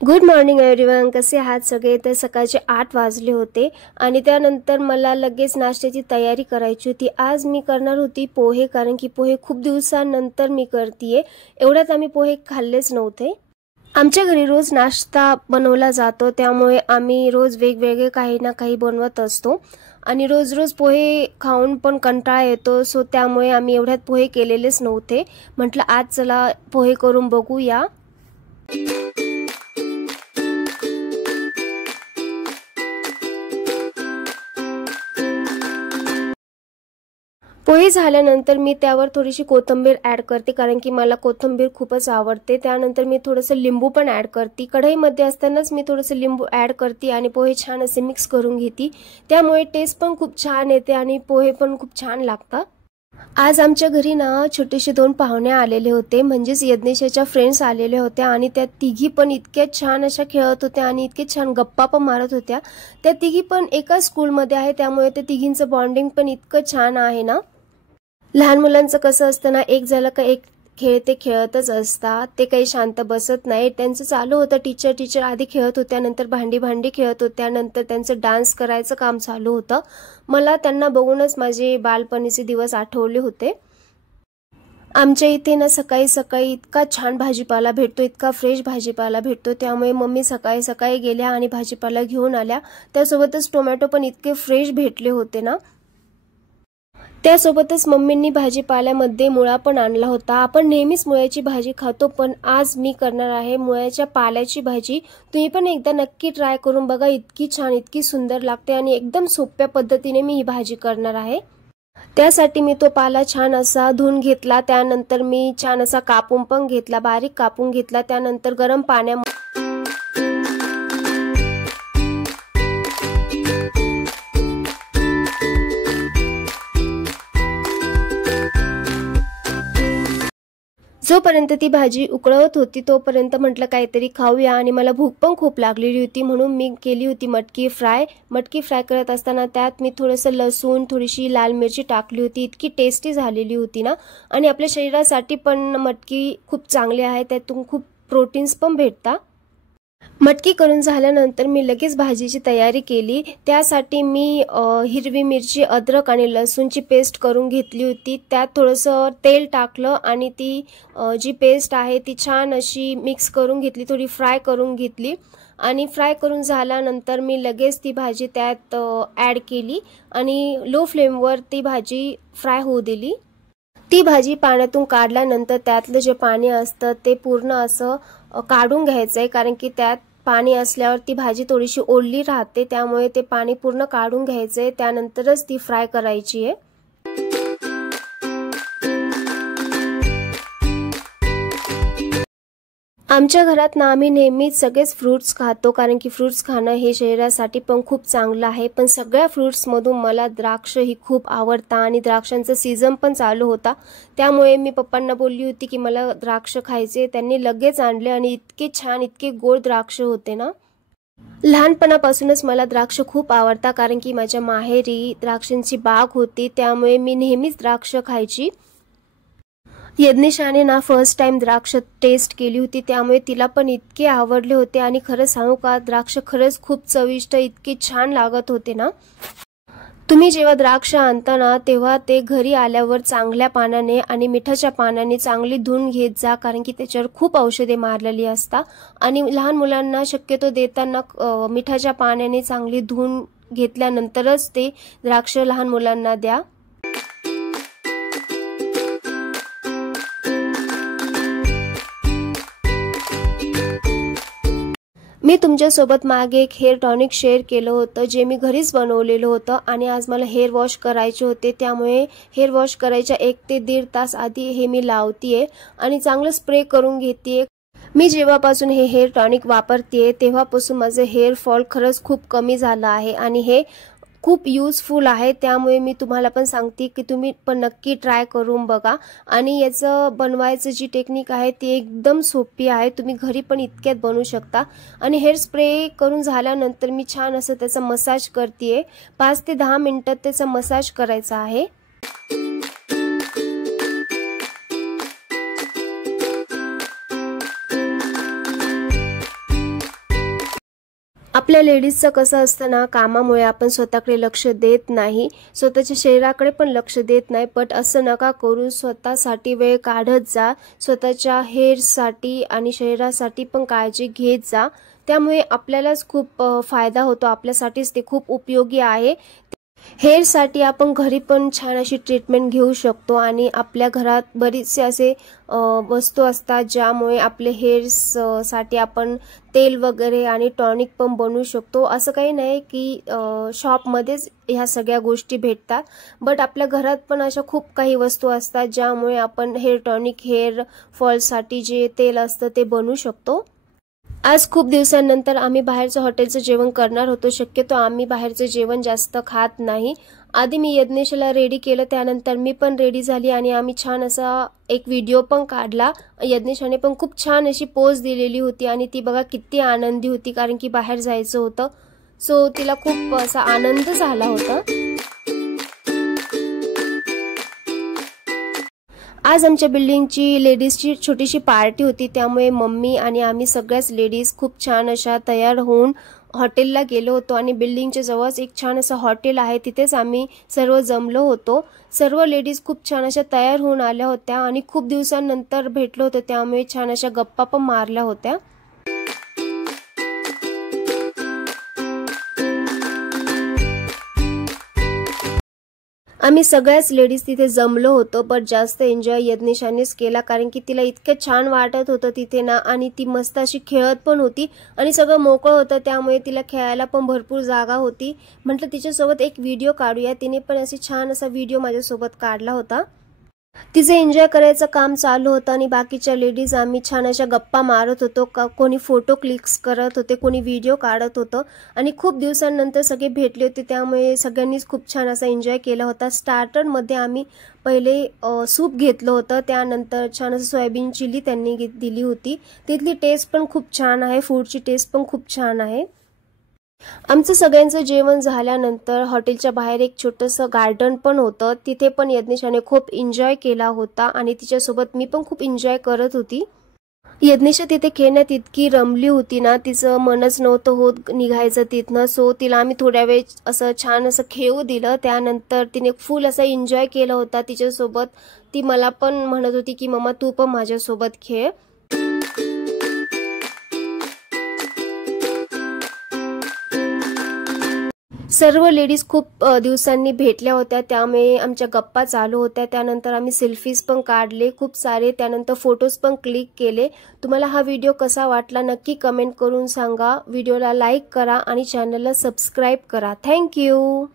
Good morning everyone. कसे आहात सगळे? तर सकाळचे 8 वाजले होते आणि त्यानंतर मला लगेच नाश्त्याची तयारी करायची होती. आज मी करणार होती पोहे, कारण की पोहे खूप दिवसांनंतर मी करते. एवढ्यात आम्ही पोहे खाल्लेच नव्हते. आमच्या घरी रोज नाश्ता बनवला जातो, त्यामुळे आम्ही रोज वेगवेगळे काही ना काही बनवत असतो आणि रोज रोज पोहे खाऊन पण कंटाळा येतो. सो त्यामुळे आम्ही एवढ्यात पोहे केलेलेच नव्हते. म्हटलं आज चला पोहे करून बघूया. पोहे झाल्यानंतर मी त्यावर थोडीशी कोथिंबीर ॲड करते, कारण की मला कोथिंबीर खूपच आवडते. त्यानंतर मी थोडंसं लिंबू पण ॲड करते. कढईमध्ये असतानाच मी थोडंसं लिंबू ॲड करते आणि पोहे छान असे मिक्स करून घेते. त्यामुळे टेस्ट पण खूप छान येते आणि पोहे पण खूप छान लागतात. आज आमच्या घरी ना छोटेसे 2 पाहुणे आलेले होते, म्हणजेच यज्ञेशाच्या फ्रेंड्स आलेले होत्या आणि त्या तिघी पण इतक्या छान अशा खेळत होत्या आणि इतके छान गप्पा पण मारत होत्या. त्या तिघी पण एकाच स्कूलमध्ये आहे, त्यामुळे त्या तिघींचं बॉन्डिंग पण इतकं छान आहे ना. लहान मुलांचं कसं असतं ना, एक झालं का एक खेळ ते खेळतच असतात. ते काही शांत बसत नाही. त्यांचं चालू होतं टीचर आधी खेळत होत्या, नंतर भांडी खेळत होत्या, नंतर त्यांचं डान्स करायचं काम चालू होतं. मला त्यांना बघूनच माझे बालपणीचे दिवस आठवले होते. आमच्या इथे ना सकाळी सकाळी इतका छान भाजीपाला भेटतो, इतका फ्रेश भाजीपाला भेटतो. त्यामुळे मम्मी सकाळी सकाळी गेल्या आणि भाजीपाला घेऊन आल्या. त्यासोबतच टोमॅटो पण इतके फ्रेश भेटले होते ना. त्यासोबतच मम्मींनी भाजीपाल्यामध्ये मुळा पण आणला होता. आपण नेहमीच मुळ्याची भाजी खातो, पण आज मी करणार आहे मुळ्याच्या पाल्याची भाजी. तुम्ही पण एकदा नक्की ट्राय करून बघा. इतकी छान, इतकी सुंदर लागते आणि एकदम सोप्या पद्धतीने मी ही भाजी करणार आहे. त्यासाठी मी तो पाला छान असा धुवून घेतला. त्यानंतर मी छान असा कापून पण घेतला, बारीक कापून घेतला. त्यानंतर गरम पाण्यामध्ये जोपर्यंत ती भाजी उकळत होती तोपर्यंत म्हटलं काहीतरी खाऊया आणि मला भूक पण खूप लागलेली होती, म्हणून मी केली होती मटकी फ्राय. मटकी फ्राय करत असताना त्यात मी थोडंसं लसूण, थोडीशी लाल मिरची टाकली होती. इतकी टेस्टी झालेली होती ना. आणि आपल्या शरीरासाठी पण मटकी खूप चांगली आहे, त्यातून खूप प्रोटीन्स पण भेटतात. मटकी करून झाल्यानंतर मी लगेच भाजीची तयारी केली. त्यासाठी मी हिरवी मिरची, अद्रक आणि लसूणची पेस्ट करून घेतली होती. त्यात थोडंसं तेल टाकलं आणि ती जी पेस्ट आहे ती छान अशी मिक्स करून घेतली, थोडी फ्राय करून घेतली. आणि फ्राय करून झाल्यानंतर मी लगेच ती भाजी त्यात ॲड केली आणि लो फ्लेमवर ती भाजी फ्राय होऊ दिली. ती भाजी पाण्यातून काढल्यानंतर त्यातलं जे पाणी असतं ते पूर्ण असं काढून घ्यायचं आहे, कारण की त्यात पाणी असल्यावर ती भाजी थोडीशी ओलली राहते. त्यामुळे ते पाणी पूर्ण काढून घ्यायचं आहे, त्यानंतरच ती फ्राय करायची आहे. आमच्या घरात ना आम्ही नेहमीच सगळेच फ्रूट्स खातो, कारण की फ्रूट्स खाणं हे शरीरासाठी पण खूप चांगलं आहे. पण सगळ्या फ्रूट्समधून मला द्राक्ष ही खूप आवडतात आणि द्राक्षांचा सीझन पण चालू होता. त्यामुळे मी पप्पांना बोलली होती की मला द्राक्ष खायचे. त्यांनी लगेच आणले आणि इतके छान, इतके गोड द्राक्ष होते ना. लहानपणापासूनच मला द्राक्ष खूप आवडतात, कारण की माझ्या माहेरी द्राक्षांची बाग होती, त्यामुळे मी नेहमीच द्राक्ष खायची. यज्ञेशाने ना फर्स्ट टाइम द्राक्ष टेस्ट केली होती, त्यामुळे तिला पण इतके आवडले होते. आणि खरंच सांगू का, द्राक्ष खरंच खूप चविष्ट, इतके छान लागत होते ना. तुम्ही जेव्हा द्राक्ष आणता ना तेव्हा ते घरी आल्यावर चांगल्या पाण्याने आणि मिठाच्या पाण्याने चांगली धुवून घेत जा, कारण की त्याच्यावर खूप औषधे मारलेली असतात. आणि लहान मुलांना शक्यतो देताना मिठाच्या पाण्याने चांगली धुवून घेतल्यानंतरच ते द्राक्ष लहान मुलांना द्या. मी तुमच्यासोबत मागे एक हेअर टॉनिक शेअर केलं होतं, जे मी घरीच बनवलेलं होतं. आणि आज मला हेअर वॉश करायचे होते, त्यामुळे हेअर वॉश करायच्या 1 ते 1.5 तास आधी हे मी लावतीये आणि चांगलं स्प्रे करून घेते. मी जेव्हापासून हे हेअर टॉनिक वापरते तेव्हापासून माझं हेअर फॉल खरंच खूप कमी झालं आहे आणि हे खूप यूजफुल आहे. त्यामुळे मी तुम्हाला पण सांगते की तुम्ही पण नक्की ट्राय करून बघा. आणि याचं बनवायचं जी टेक्निक आहे ती एकदम सोपी आहे, तुम्ही घरी पण इतक्यात बनवू शकता. आणि हेअर स्प्रे करून झाल्यानंतर मी छान असं त्याचा मसाज करते. 5 ते 10 मिनिटात त्याचा मसाज करायचा आहे. आपल्या लेडीजचं कसं असतं ना, कामामुळे आपण स्वतःकडे लक्ष देत नाही, स्वतःच्या शरीराकडे पण लक्ष देत नाही. बट असं नका करू, स्वतःसाठी वेळ काढत जा, स्वतःच्या हेअरसाठी आणि शरीरासाठी पण काळजी घेत जा. त्यामुळे आपल्यालाच खूप फायदा होतो, आपल्यासाठीच ते खूप उपयोगी आहे. हेअरसाठी आपण घरी पण छान अशी ट्रीटमेंट घेऊ शकतो आणि आपल्या घरात बरेचसे असे वस्तू असतात ज्यामुळे आपले हेअर्ससाठी आपण तेल वगैरे आणि टॉनिक पण बनवू शकतो. असं काही नाही की शॉपमध्येच ह्या सगळ्या गोष्टी भेटतात, बट आपल्या घरात पण अशा खूप काही वस्तू असतात ज्यामुळे आपण हेअर टॉनिक, हेअर फॉलसाठी जे तेल असतं ते बनवू शकतो. आज खूप दिवसांनंतर आम्ही बाहेरचं हॉटेलचं जेवण करणार होतो. शक्यतो आम्ही बाहेरचं जेवण जास्त खात नाही. आधी मी यज्ञेशला रेडी केलं, त्यानंतर मी पण रेडी झाली आणि आम्ही छान असा एक व्हिडिओ पण काढला. यज्ञेशाने पण खूप छान अशी पोज दिलेली होती आणि ती बघा किती आनंदी होती, कारण की बाहेर जायचं होतं. सो तिला खूप असा आनंद झाला होता. आज आमच्या बिल्डिंगची लेडीजची छोटीशी पार्टी होती, त्यामुळे मम्मी आणि आम्ही सगळ्याच लेडीज खूप छान अशा तयार होऊन हॉटेलला गेलो होतो आणि बिल्डिंगच्या जवळच एक छान असं हॉटेल आहे, तिथेच आम्ही सर्व जमलो होतो. सर्व लेडीज खूप छान अशा तयार होऊन आल्या होत्या आणि खूप दिवसांनंतर भेटलो होतो, त्यामुळे छान अशा गप्पा पण मारल्या होत्या. आम्ही सगळ्याच लेडीज तिथे जमलो होतो, बट जास्त एन्जॉय यज्ञेशानेच केला, कारण की तिला इतकं छान वाटत होतं तिथे ना, आणि ती मस्त अशी खेळत पण होती आणि सगळं मोकळं होतं, त्यामुळे तिला खेळायला पण भरपूर जागा होती. म्हटलं तिच्यासोबत एक व्हिडिओ काढूया. तिने पण अशी छान असा व्हिडिओ माझ्यासोबत काढला होता. तिचे एन्जॉय करायचं काम चालू होतं आणि बाकीच्या लेडीज आम्ही छान अशा गप्पा मारत होतो. कोणी फोटो क्लिक्स करत होते, कोणी व्हिडिओ काढत होतं आणि खूप दिवसांनंतर सगळे भेटले होते, त्यामुळे सगळ्यांनीच खूप छान असा एन्जॉय केला होता. स्टार्टरमध्ये आम्ही पहिले सूप घेतलं होतं, त्यानंतर छान असं सोयाबीन चिली त्यांनी दिली होती. तिथली टेस्ट पण खूप छान आहे, फूडची टेस्ट पण खूप छान आहे. आमचं सगळ्यांचं जेवण झाल्यानंतर हॉटेलच्या बाहेर एक छोटंसं गार्डन पण होतं, तिथे पण यज्ञेशाने खूप एन्जॉय केला होता आणि तिच्यासोबत मी पण खूप एन्जॉय करत होती. यज्ञेशा तिथे खेळण्यात इतकी रमली होती ना, तिचं मनच नव्हतं होत निघायचं तिथनं. सो तिला आम्ही थोड्या वेळ असं छान असं खेळू दिलं, त्यानंतर तिने फुल असा एन्जॉय केला होता तिच्यासोबत. ती मला पण म्हणत होती की मम्मा तू पण माझ्यासोबत खेळ. सर्व लेडीज खूप दिवसांनी भेटल्या होत्या, त्यामुळे आमच्या गप्पा चालू होत्या. त्यानंतर आम्ही सेल्फीज पण काढले खूप सारे, त्यानंतर फोटोज पण क्लिक केले. तुम्हाला हा व्हिडिओ कसा वाटला नक्की कमेंट करून सांगा. व्हिडिओला लाईक करा आणि चॅनलला सबस्क्राईब करा. थँक्यू.